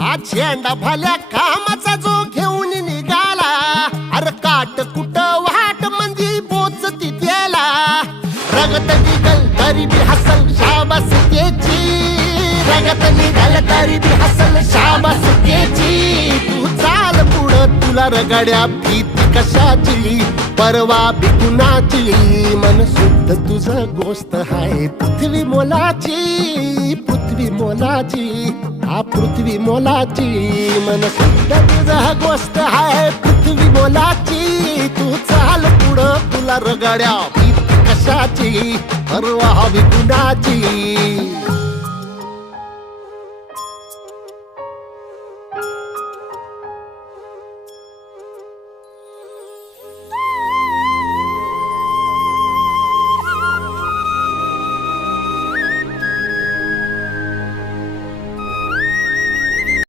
हा झेंडा भल्या कामाचा जो घेऊन निघाला, अरे काट कुट वाट मंदी पोचती त्याला, रगत निघल तरी बी हसल शाबास त्याची, रगत निघल तरी बी हसल शाबास त्याची. तू चाल पुढं तुला रगड्या भीती कशाची, परवा बी कुणाची, मन शुद्ध तुझं गोष्ट हाय पृथ्वी मोलाची, पृथ्वी मोलाची, हा पृथ्वी मोलाची, मन शुद्ध तुझं गोष्ट हाय पृथ्वी मोलाची. तू चाल पुढं तुला रगड्या भीती कशाची, परवा बी कुणाची.